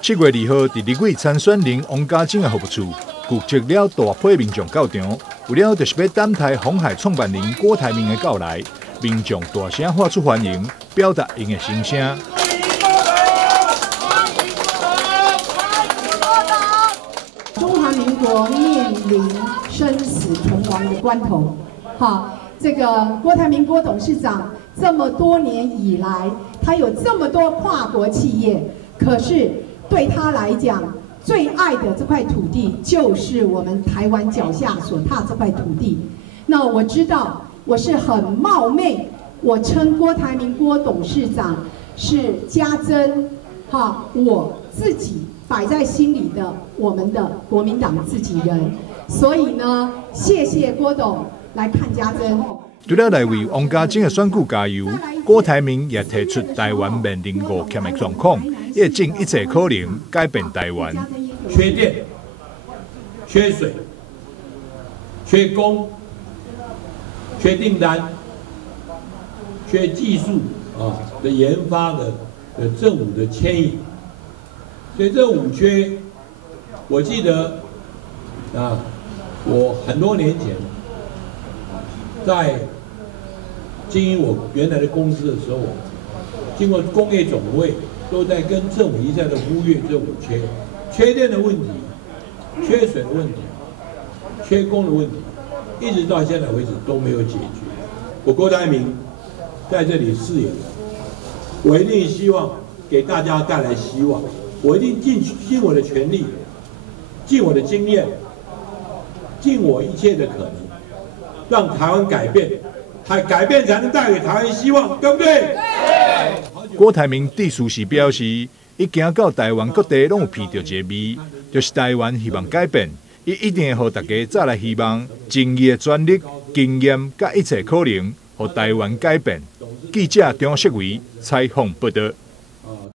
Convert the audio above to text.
7月2號，在立委參選人王家正的服務處聚集了大批民眾到場，為了就是要等待鴻海創辦人郭台銘的到來，民眾大聲發出歡迎，表達因的心聲。中華民國面臨生死存亡的關頭，這個郭台銘郭董事長這麼多年以來，他有這麼多跨國企業，可是對他來講，最愛的這塊土地就是我們台灣腳下所踏這塊土地。那我知道我是很冒昧，我稱郭台銘郭董事長是家珍，我自己擺在心裡的我們的國民黨自己人，所以呢，謝謝郭董來看家珍。除了來為王家正的選舉加油，郭台銘也提出台灣面臨五欠的狀況，也盡一切可能改變台灣。缺電、缺水、缺工、缺訂單、缺技術的研發的政府的牽引，所以這5缺，我記得我很多年前在經營我原來的公司的時候，經過工業總會都在跟政府一再的呼籲這5缺。缺電的問題、缺水的問題、缺工的問題，一直到現在為止都沒有解決。我郭台銘在這裡誓言，我一定希望給大家帶來希望，我一定盡我的全力，盡我的經驗，盡我一切的可能，讓台灣改變，改變才能帶給台灣希望，對不對？郭台銘致辭時表示，伊行到台灣各地攏有闻到一個味，就是台灣希望改變，伊一定會讓大家再來希望，盡伊的專力、經驗甲一切可能，讓台灣改變。記者張世維採訪報道。